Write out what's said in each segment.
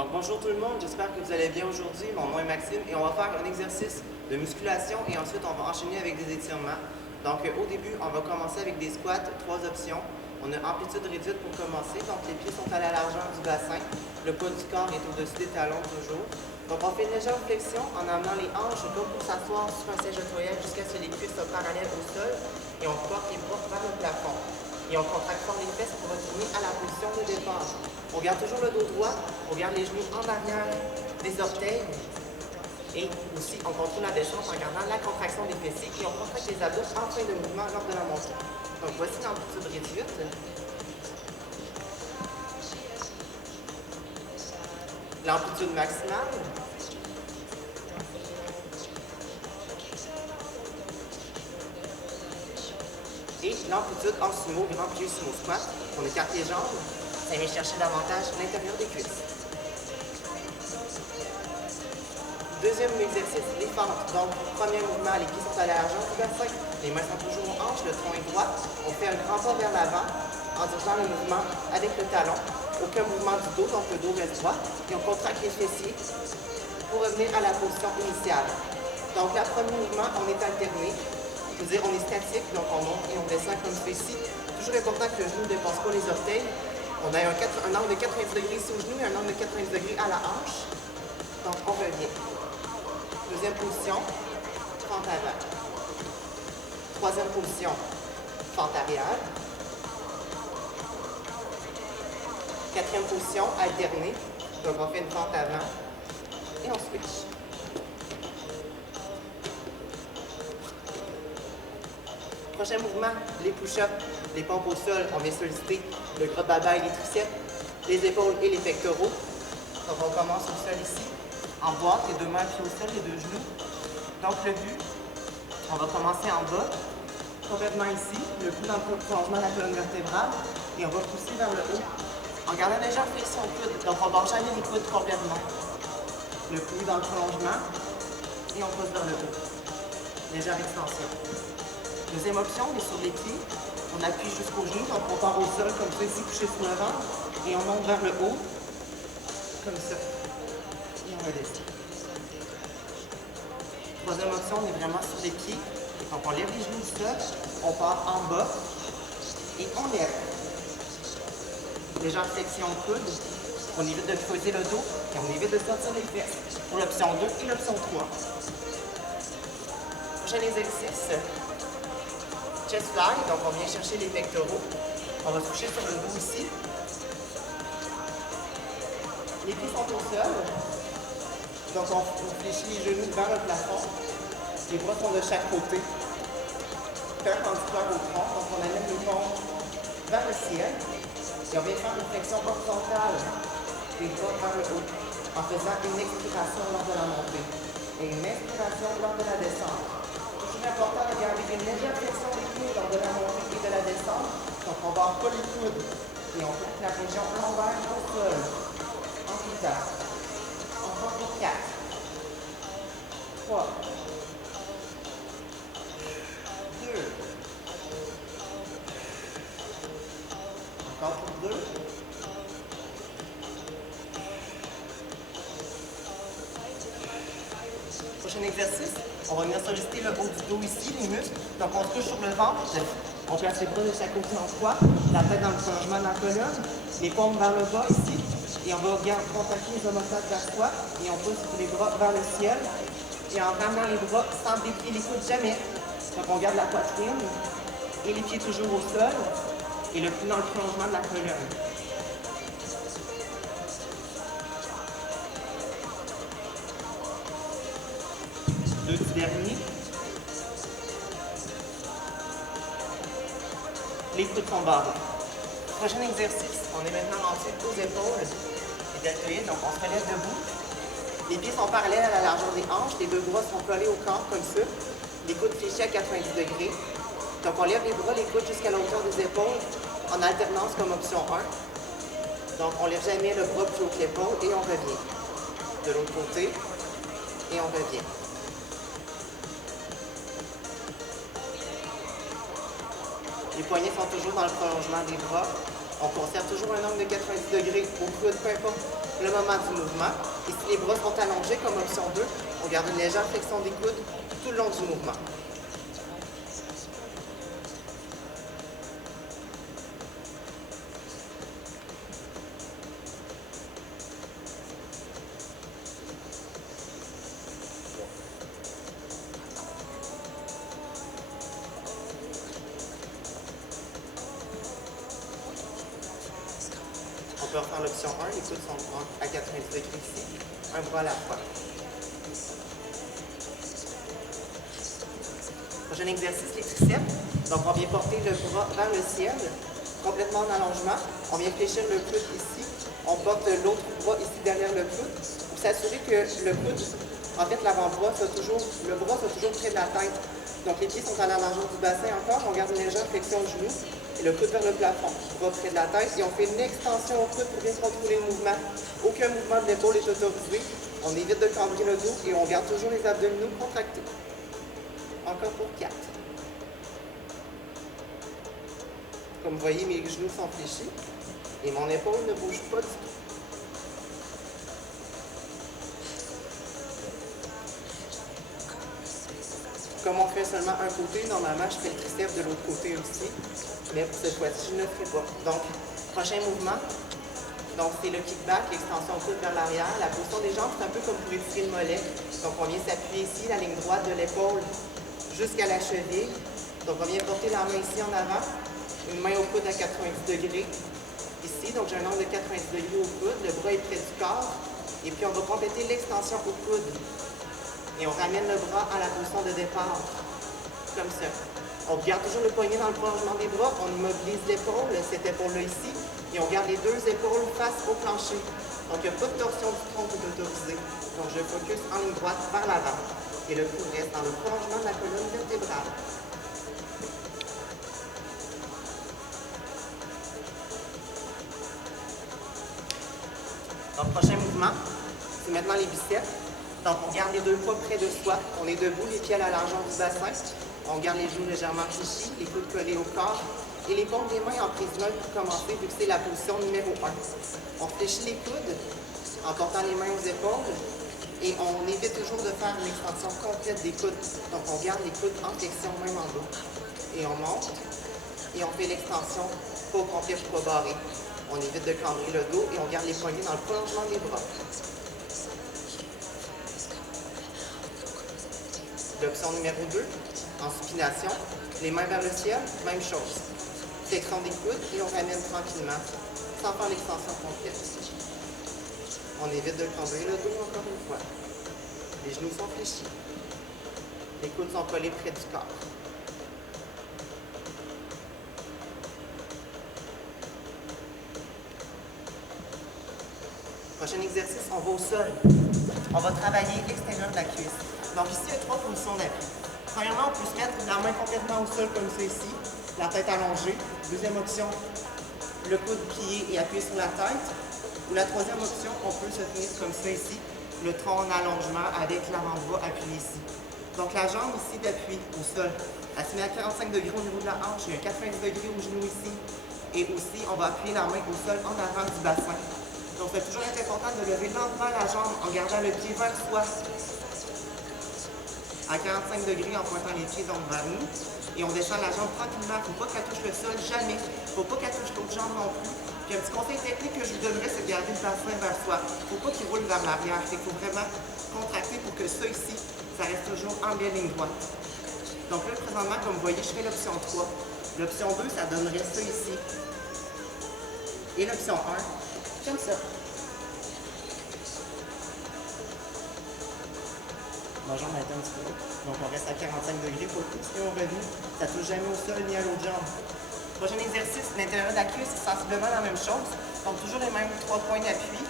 Donc bonjour tout le monde, j'espère que vous allez bien aujourd'hui. Mon nom est Maxime et on va faire un exercice de musculation et ensuite on va enchaîner avec des étirements. Donc au début, on va commencer avec des squats, 3 options. On a amplitude réduite pour commencer, donc les pieds sont à la largeur du bassin. Le poids du corps est au-dessus des talons toujours. Donc on fait une légère flexion en amenant les hanches comme pour s'asseoir sur un siège de toilette jusqu'à ce que les cuisses soient parallèles au sol et on porte les bras vers le plafond. Et on contracte fort les fesses pour retourner à la position de départ. On garde toujours le dos droit, on garde les genoux en arrière des orteils et aussi on contrôle la déchange en gardant la contraction des fessiers et on contracte les abdos en fin de mouvement lors de la montée. Donc voici l'amplitude réduite. L'amplitude maximale. Et l'amplitude en sumo, grand pied sumo squat. On écarte les jambes, ça vient chercher davantage l'intérieur des cuisses. Deuxième exercice, les fentes. Donc, premier mouvement, les pieds sont à la largeur du bassin, les mains sont toujours aux hanches, le tronc est droit. On fait un grand pas vers l'avant en dirigeant le mouvement avec le talon. Aucun mouvement du dos, donc le dos reste droit. Et on contracte les fessiers pour revenir à la position initiale. Donc, le premier mouvement, on est alterné. C'est-à-dire on est statique, donc on monte et on descend comme ceci. Toujours important que le genou ne dépasse pas les orteils. On a un angle de 90 degrés ici au genou et un angle de 90 degrés à la hanche. Donc on revient. Deuxième position, fente avant. Troisième position, fente arrière. Quatrième position, alternée. Donc on fait une fente avant et on switch. Prochain mouvement, les push-ups, les pompes au sol. On vient solliciter le gros baba et les triceps, les épaules et les pectoraux. Donc on commence au sol ici, en boîte, les deux mains pieds au sol, les deux genoux. Donc le but, on va commencer en bas, complètement ici, le cou dans le prolongement de la colonne vertébrale, et on va pousser vers le haut, en gardant une légère flexion au coude. Donc on ne barre jamais les coudes complètement. Le cou dans le prolongement, et on pousse vers le haut. Légère extension. Deuxième option, on est sur les pieds. On appuie jusqu'aux genoux, donc on part au sol comme ça, ici, couché sur le ventre. Et on monte vers le haut, comme ça. Et on redescend. Troisième option, on est vraiment sur les pieds. Donc on lève les genoux du sol, on part en bas et on lève. Légère flexion au coude. On évite de creuser le dos et on évite de sortir les fesses. Pour l'option 2 et l'option 3. Prochain exercice. Chest fly, donc on vient chercher les pectoraux. On va se coucher sur le dos ici. Les pieds sont au sol. Donc on fléchit les genoux vers le plafond. Les bras sont de chaque côté. Perpendiculaire au tronc. Donc on amène les paumes vers le ciel. Et on vient faire une flexion horizontale des bras vers le haut. En faisant une expiration lors de la montée. Et une inspiration lors de la descente. C'est important de garder une légère flexion des pieds lors de la montée et de la descente. Donc on ne barre pas les coudes. Et on plaque la région lombaire au sol. En piquant. Encore pour 4. 3. 2. Encore pour 2. Prochain exercice, on va venir solliciter le haut du dos ici, les muscles. Donc on se couche sur le ventre, on place les bras de chaque côté en croix, la tête dans le prolongement de la colonne, les paumes vers le bas ici, et on va contacter les omoplates vers soi, et on pousse les bras vers le ciel, et en ramenant les bras sans déplier les coudes jamais. Donc on garde la poitrine, et les pieds toujours au sol, et le cou dans le prolongement de la colonne. Deux du dernier. Les coudes sont barrés. Prochain exercice, on est maintenant rentré aux épaules et deltoïdes, donc on se relève debout. Les pieds sont parallèles à la largeur des hanches, les deux bras sont collés au corps comme ça. Les coudes fléchis à 90 degrés. Donc on lève les bras, les coudes jusqu'à la hauteur des épaules en alternance comme option 1. Donc on ne lève jamais le bras plus haut que l'épaule et on revient. De l'autre côté, et on revient. Les poignets sont toujours dans le prolongement des bras. On conserve toujours un angle de 90 degrés au coude, peu importe le moment du mouvement. Et si les bras sont allongés comme option 2, on garde une légère flexion des coudes tout le long du mouvement. On peut refaire l'option 1, les coudes sont à 90 degrés ici, un bras à la fois. Prochain exercice, les triceps. Donc on vient porter le bras vers le ciel, complètement en allongement. On vient fléchir le coude ici. On porte l'autre bras ici derrière le coude pour s'assurer que le coude, en fait l'avant-bras, le bras soit toujours près de la tête. Donc les pieds sont à la largeur du bassin encore. On garde une légère flexion au genou. Et le coude vers le plafond, bras près de la tête, et on fait une extension au coude pour bien contrôler le mouvement. Aucun mouvement de l'épaule est autorisé. On évite de cambrer le dos et on garde toujours les abdominaux contractés. Encore pour 4. Comme vous voyez, mes genoux sont fléchis et mon épaule ne bouge pas du tout. Comme on fait seulement un côté, normalement, je fais le triceps de l'autre côté aussi. Mais pour cette fois-ci, je ne le ferai pas. Donc, prochain mouvement. Donc, c'est le kickback, l'extension coude vers l'arrière. La position des jambes, c'est un peu comme pour étirer le mollet. Donc, on vient s'appuyer ici, la ligne droite de l'épaule jusqu'à la cheville. Donc, on vient porter la main ici en avant. Une main au coude à 90 degrés. Ici, donc j'ai un angle de 90 degrés au coude. Le bras est près du corps. Et puis, on va compléter l'extension au coude. Et on ramène le bras à la position de départ, comme ça. On garde toujours le poignet dans le prolongement des bras, on immobilise l'épaule, cette épaule-là ici, et on garde les deux épaules face au plancher. Donc, il n'y a pas de torsion du tronc qui est autorisée. Donc, je focus en ligne droite vers l'avant. Et le coude reste dans le prolongement de la colonne vertébrale. Donc, prochain mouvement, c'est maintenant les biceps. Donc, on garde les deux poids près de soi. On est debout, les pieds à la largeur du bassin. On garde les genoux légèrement fléchis, les coudes collés au corps et les paumes des mains en prise main pour commencer, vu que c'est la position numéro 1. On fléchit les coudes en portant les mains aux épaules et on évite toujours de faire une extension complète des coudes. Donc, on garde les coudes en flexion, même en dos. Et on monte et on fait l'extension pas au complet pour pas barrer. On évite de cambrer le dos et on garde les poignets dans le prolongement des bras. L'option numéro 2, en supination, les mains vers le ciel, même chose. Flexion des coudes et on ramène tranquillement, sans faire l'extension complète. On évite de cambrer le dos encore une fois. Les genoux sont fléchis. Les coudes sont collés près du corps. Prochain exercice, on va au sol. On va travailler l'extérieur de la cuisse. Donc ici, il y a 3 positions d'appui. Premièrement, on peut se mettre la main complètement au sol comme ça ici, la tête allongée. Deuxième option, le coude plié et appuyé sur la tête. Ou la troisième option, on peut se tenir comme ça ici, le tronc en allongement avec l'avant-bras appuyé ici. Donc la jambe ici d'appui au sol, elle se met à 45 degrés au niveau de la hanche, il y a 90 degrés au genou ici. Et aussi, on va appuyer la main au sol en avant du bassin. Donc c'est toujours important de lever lentement la jambe en gardant le pied vers soi. À 45 degrés en pointant les pieds donc vers nous. Et on descend la jambe tranquillement. Il ne faut pas qu'elle touche le sol, jamais. Il ne faut pas qu'elle touche l'autre jambe non plus. Puis un petit conseil technique que je vous donnerais, c'est de garder le bassin vers soi. Il ne faut pas qu'il roule vers l'arrière. Il faut vraiment contracter pour que ça ici, ça reste toujours en belle ligne droite. Donc là, présentement, comme vous voyez, je fais l'option 3. L'option 2, ça donnerait ça ici. Et l'option 1, comme ça. Ma jambe est un petit peu haute. Donc on reste à 45 degrés pour continuer au revenu. Ça ne touche jamais au sol ni à l'autre jambe. Prochain exercice, l'intérieur de la cuisse, c'est sensiblement la même chose. Donc toujours les mêmes 3 points d'appui,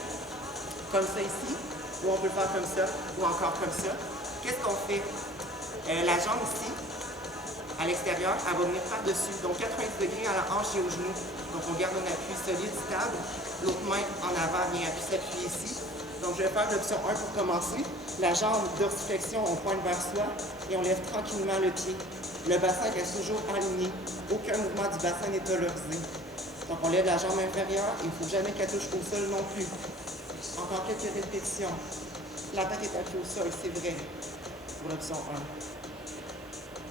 comme ça ici, ou on peut le faire comme ça, ou encore comme ça. Qu'est-ce qu'on fait? La jambe ici, à l'extérieur, elle va venir par-dessus. Donc 90 degrés à la hanche et au genou. Donc on garde un appui solide, stable. L'autre main en avant vient s'appuyer ici. Donc, je vais faire l'option 1 pour commencer. La jambe dorsiflexion, on pointe vers soi et on lève tranquillement le pied. Le bassin reste toujours aligné. Aucun mouvement du bassin n'est autorisé. Donc, on lève la jambe inférieure. Il ne faut jamais qu'elle touche au sol non plus. encore quelques répétitions. La tête est appuyée au sol, c'est vrai, pour l'option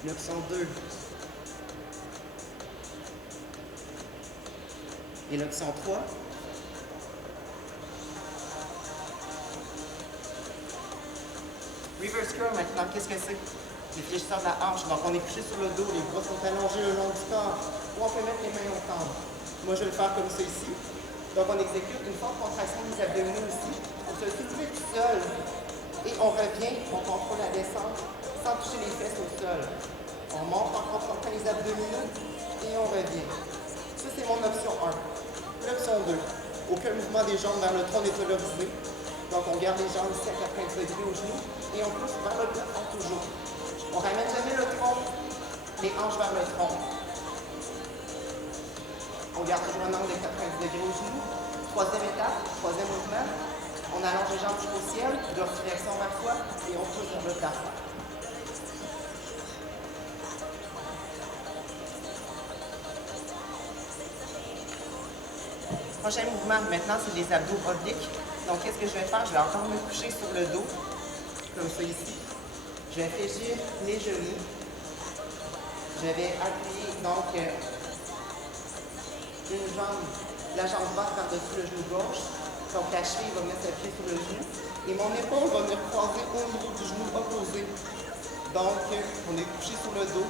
1. L'option 2. Et l'option 3. Reverse curl maintenant, qu'est-ce que c'est? Les fléchisseurs de la hanche. Donc on est couché sur le dos, les bras sont allongés le long du corps. Ou on peut mettre les mains au temple. Moi je vais le faire comme ça ici. Donc on exécute une forte contraction des abdominaux ici. On se soulever tout seul. Et on revient, on contrôle la descente sans toucher les fesses au sol. On monte en contractant les abdominaux et on revient. Ça c'est mon option 1. L'option 2. Aucun mouvement des jambes vers le tronc n'est autorisé. Donc on garde les jambes ici à 90 degrés aux genoux et on pousse vers le plafond toujours. On ramène jamais le tronc, les hanches vers le tronc. On garde toujours un angle de 90 degrés aux genoux. Troisième étape, troisième mouvement. On allonge les jambes jusqu'au ciel, dorsiflexion vers soi et on pousse vers le plafond. Prochain mouvement, maintenant, c'est les abdos obliques. Donc, qu'est-ce que je vais faire? Je vais encore me coucher sur le dos, comme ça ici. Je vais fléchir les genoux. Je vais appuyer, donc, une jambe, la jambe basse par-dessus le genou gauche. Donc, la cheville va venir s'appuyer sur le genou. Et mon épaule va venir croiser au niveau du genou opposé. Donc, on est couché sur le dos.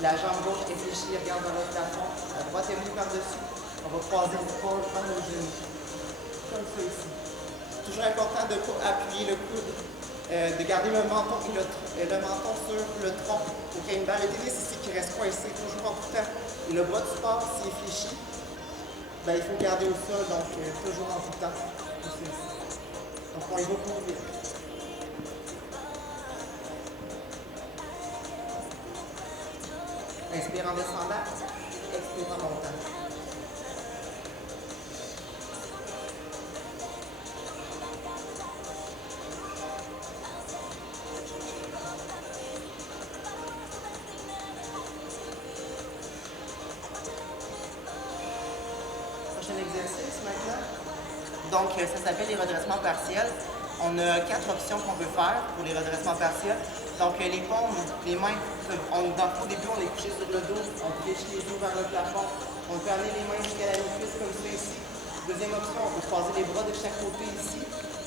La jambe gauche est fléchie, regarde dans le plafond. La droite est venue par-dessus. On va croiser l'épaule par le genou. Comme ça ici. Toujours important de ne pas appuyer le coude, de garder le menton et le menton sur le tronc. Il y a une barre de tennis ici qui reste coincée toujours en tout temps. Et le bras du corps, s'il est fléchi, ben, il faut garder au sol, donc toujours en tout temps. Donc on y va pour vite. Inspire en descendant, expire en montant. Prochain exercice maintenant. Donc, ça s'appelle les redressements partiels. On a 4 options qu'on peut faire pour les redressements partiels. Donc, les paumes, les mains, au début, on est couché sur le dos, on fléchit les genoux vers le plafond. On peut amener les mains jusqu'à la mi-cuisse comme ça ici. Deuxième option, on peut croiser les bras de chaque côté ici.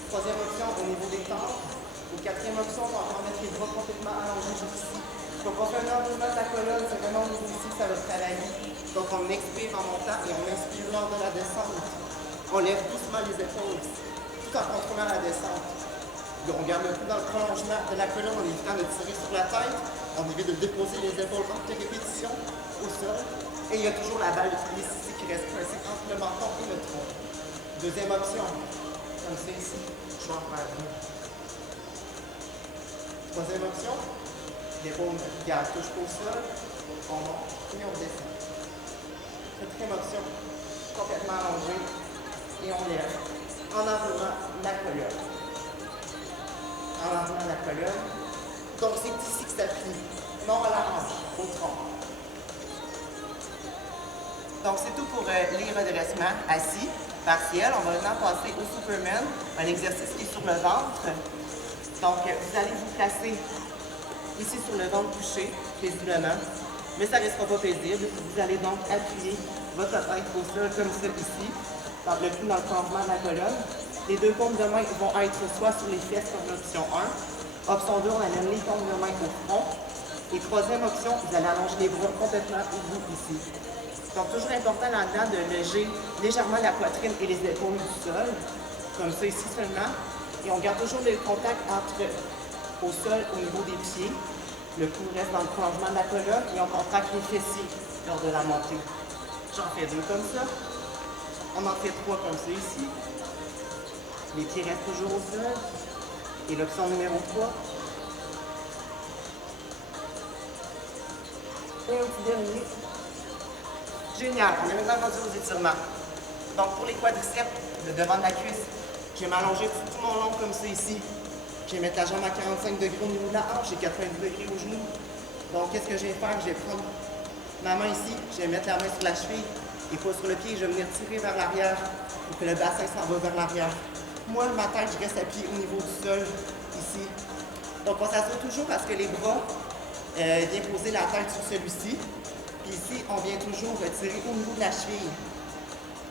Troisième option, au niveau des tempes. Et quatrième option, on va encore mettre les bras complètement allongés jusqu'ici. Donc, on fait un enroulement de la colonne, c'est vraiment au niveau ici que ça va travailler. Donc, on expire en montant et on inspire lors de la descente. On lève doucement les épaules, tout en contrôlant la descente. On garde le coup dans le prolongement de la colonne en évitant de tirer sur la tête. On évite de déposer les épaules entre répétitions au sol. Et il y a toujours la balle de tennis ici qui reste coincée entre le menton et le tronc. Deuxième option, comme ça ici, je vais en faire deux. Troisième option, l'épaule garde touche au sol, on monte et on descend. Quatrième option, complètement allongée et on lève en enroulant la colonne. En enroulant la colonne. Donc c'est ici que ça finit, non à la hanche, au tronc. Donc c'est tout pour les redressements assis, partiels. On va maintenant passer au Superman, un exercice qui est sur le ventre. Donc vous allez vous placer ici sur le ventre couché, paisiblement, mais ça ne restera pas paisible. Vous allez donc appuyer votre tête au sol comme ça ici, le coup dans le prolongement de la colonne. Les deux paumes de main vont être soit sur les fesses comme l'option 1. Option 2, on amène les paumes de main au front. Et troisième option, vous allez allonger les bras complètement au bout ici. Donc toujours important là-dedans de léger légèrement la poitrine et les épaules du sol, comme ça ici seulement. Et on garde toujours le contact au sol au niveau des pieds. Le cou reste dans le prolongement de la colonne et on contracte les fessiers lors de la montée. J'en fais deux comme ça. On en fait trois comme ça ici. Les pieds restent toujours au sol. Et l'option numéro 3. Et un petit dernier. Génial. On est maintenant rendu aux étirements. Donc pour les quadriceps, le devant de la cuisse, je vais m'allonger tout mon long comme ça ici. Je vais mettre la jambe à 45 degrés au niveau de la hanche et 90 degrés au genou. Donc qu'est-ce que je vais faire? Je vais prendre ma main ici, je vais mettre la main sur la cheville et pas sur le pied. Je vais venir tirer vers l'arrière pour que le bassin s'en va vers l'arrière. moi, ma tête, je reste appuyée au niveau du sol, ici. Donc, on s'assure toujours parce que les bras viennent poser la tête sur celui-ci. Puis ici, on vient toujours tirer au niveau de la cheville.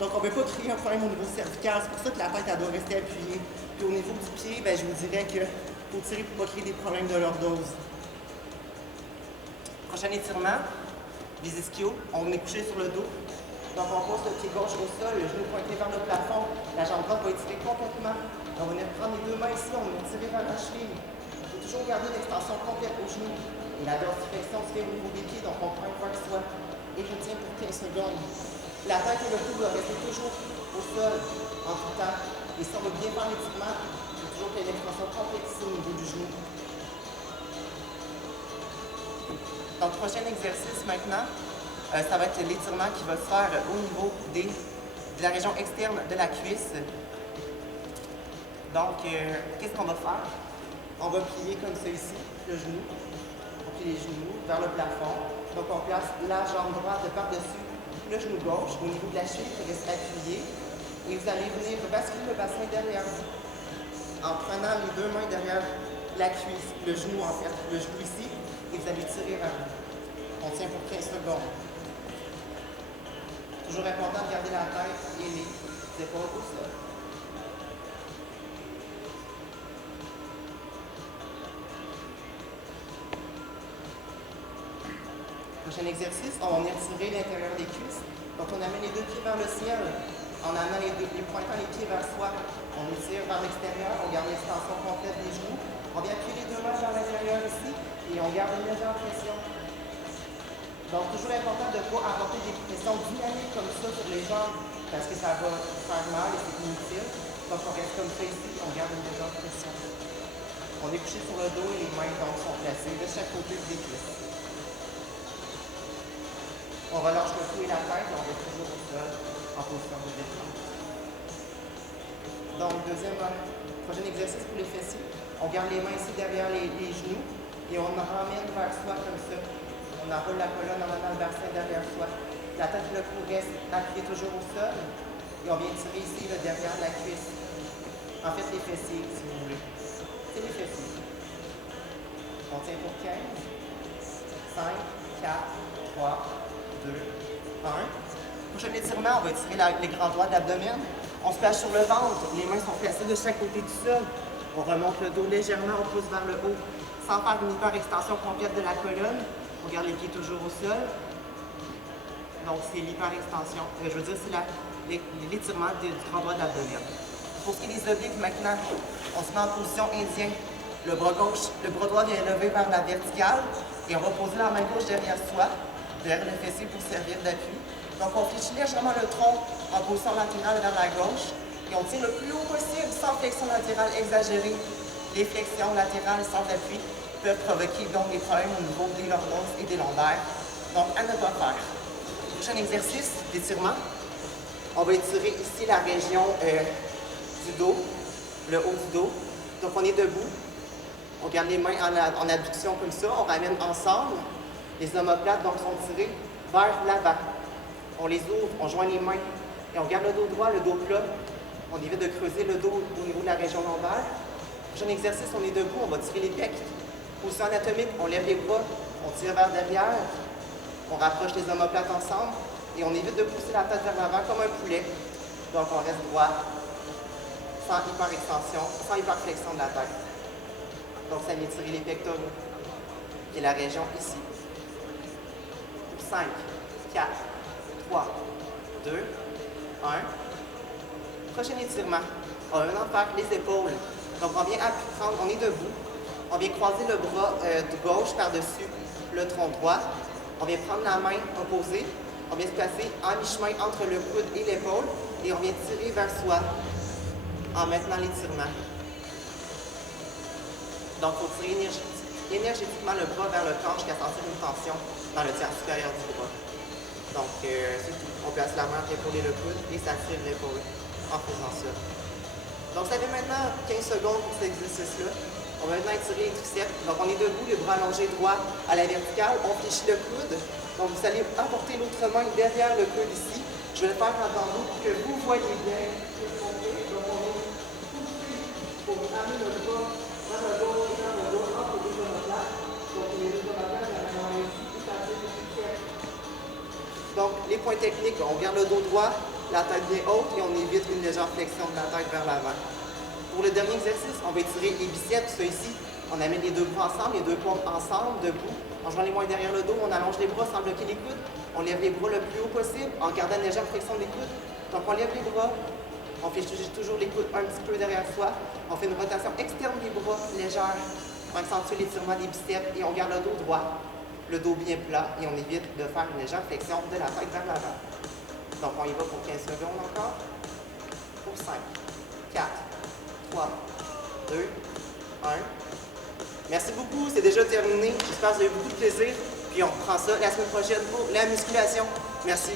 Donc, on ne peut pas créer un problème au niveau cervical. C'est pour ça que la tête, elle doit rester appuyée. Puis au niveau du pied, ben, je vous dirais qu'il faut tirer pour ne pas créer des problèmes de lordose. Prochain étirement, les ischios. On est couché sur le dos. Donc, on pose le pied gauche au sol, le genou pointé vers le plafond. La jambe droite va étirer complètement. On va venir prendre les deux mains ici, on va tirer vers la cheville. Il faut toujours garder l'extension complète au genou. Et la dorsiflexion se fait au niveau des pieds, donc on prend une fois que ce soit. Et je tiens pour 15 secondes. La tête et le cou doivent rester toujours au sol en tout temps. Et si on veut bien faire l'étirement, il faut toujours qu'il y ait une extension complète ici au niveau du genou. Donc, prochain exercice maintenant, ça va être l'étirement qui va se faire au niveau de la région externe de la cuisse. Donc, qu'est-ce qu'on va faire? On va plier comme ça ici, le genou. On plie les genoux vers le plafond. Donc, on place la jambe droite par-dessus le genou gauche au niveau de la cheville qui reste appuyé. Et vous allez venir basculer le bassin derrière vous en prenant les deux mains derrière la cuisse, le genou en fait, le genou ici, et vous allez tirer vers vous. On tient pour 15 secondes. Toujours important de garder la tête et les épaules au sol. Prochain exercice, on va venir tirer l'intérieur des cuisses. Donc, on amène les deux pieds vers le ciel. En amenant les pointant les pieds vers soi, on étire vers l'extérieur, on garde l'extension complète des genoux. On vient appuyer les deux mains vers l'intérieur ici et on garde une légère pression. Donc, toujours important de ne pas apporter des pressions dynamiques comme ça sur les jambes parce que ça va faire mal et c'est inutile. Donc, on reste comme ça ici, on garde une légère pression. On est couché sur le dos et les mains donc sont placées de chaque côté des cuisses. On relâche le cou et la tête et on reste toujours au sol en position de détente. Donc, prochain exercice pour les fessiers. On garde les mains ici derrière les genoux et on ramène vers soi comme ça. On enroule la colonne en amenant le bassin derrière soi. La tête et le cou restent appuyés toujours au sol et on vient tirer ici derrière la cuisse. En fait, les fessiers, si vous voulez. C'est les fessiers. On tient pour 15, 5, 4, 3, 2, 1. Prochain étirement, on va étirer les grands doigts de l'abdomen. On se place sur le ventre, les mains sont placées de chaque côté du sol. On remonte le dos légèrement, on pousse vers le haut, sans faire une hyper-extension complète de la colonne. On garde les pieds toujours au sol. Donc, c'est l'hyper-extension. Je veux dire, c'est l'étirement du grand doigt de l'abdomen. Pour ce qui est des obliques, maintenant, on se met en position indien. Le bras droit vient lever vers la verticale et on va poser la main gauche derrière soi, derrière le fessier pour servir d'appui. Donc, on fléchit légèrement le tronc en position latérale vers la gauche et on tire le plus haut possible sans flexion latérale exagérée. Les flexions latérales sans appui peuvent provoquer donc des problèmes au niveau des lordoses et des lombaires. Donc, à ne pas faire. Prochain exercice d'étirement. On va étirer ici la région du dos, le haut du dos. Donc, on est debout. On garde les mains en abduction comme ça. On ramène ensemble. Les omoplates donc sont tirés vers l'avant. On les ouvre, on joint les mains et on garde le dos droit, le dos plat. On évite de creuser le dos au niveau de la région lombaire. Prochain exercice, on est debout, on va tirer les pecs. Position anatomique, on lève les bras, on tire vers derrière, on rapproche les omoplates ensemble et on évite de pousser la tête vers l'avant comme un poulet. Donc on reste droit, sans hyper-extension, sans hyper-flexion de la tête. Donc ça vient tirer les pectoraux et la région ici. 5, 4, 3, 2, 1. Prochain étirement. On va maintenant faire les épaules. Donc, on vient prendre, on est debout. On vient croiser le bras de gauche par-dessus le tronc droit. On vient prendre la main opposée. On vient se placer en mi-chemin entre le coude et l'épaule. Et on vient tirer vers soi en maintenant l'étirement. Donc, il faut tirer énergétiquement le bras vers le corps jusqu'à sentir une tension dans le tiers supérieur du bras. Donc, c'est tout. On place la main entre l'épaule et le coude et ça tire l'épaule en faisant ça. Donc, ça fait maintenant 15 secondes pour cet exercice-là. On va maintenant étirer les triceps. Donc, on est debout, les bras allongés droit à la verticale. On fléchit le coude. Donc, vous allez apporter l'autre main derrière le coude ici. Je vais le faire devant vous pour que vous voyez bien ce qu'on fait. Donc, on est ramener notre bras vers le dos et vers le dos entre les deux omoplates. Donc, les deux omoplates, la main ici, établir le triceps. Donc, les points techniques, on garde le dos droit, la tête bien haute et on évite une légère flexion de la tête vers l'avant. Pour le dernier exercice, on va étirer les biceps, ça ici. On amène les deux bras ensemble, les deux paumes ensemble, debout. En jouant les mains derrière le dos, on allonge les bras sans bloquer les coudes. On lève les bras le plus haut possible en gardant une légère flexion des coudes. Donc on lève les bras, on fait toujours les coudes un petit peu derrière soi. On fait une rotation externe des bras légère pour accentuer l'étirement des biceps et on garde le dos droit, le dos bien plat et on évite de faire une légère flexion de la tête vers l'avant. Donc on y va pour 15 secondes encore. Pour 5, 4, 3, 2, 1. Merci beaucoup, c'est déjà terminé. J'espère que vous avez eu beaucoup de plaisir. Puis on reprend ça la semaine prochaine pour la musculation. Merci.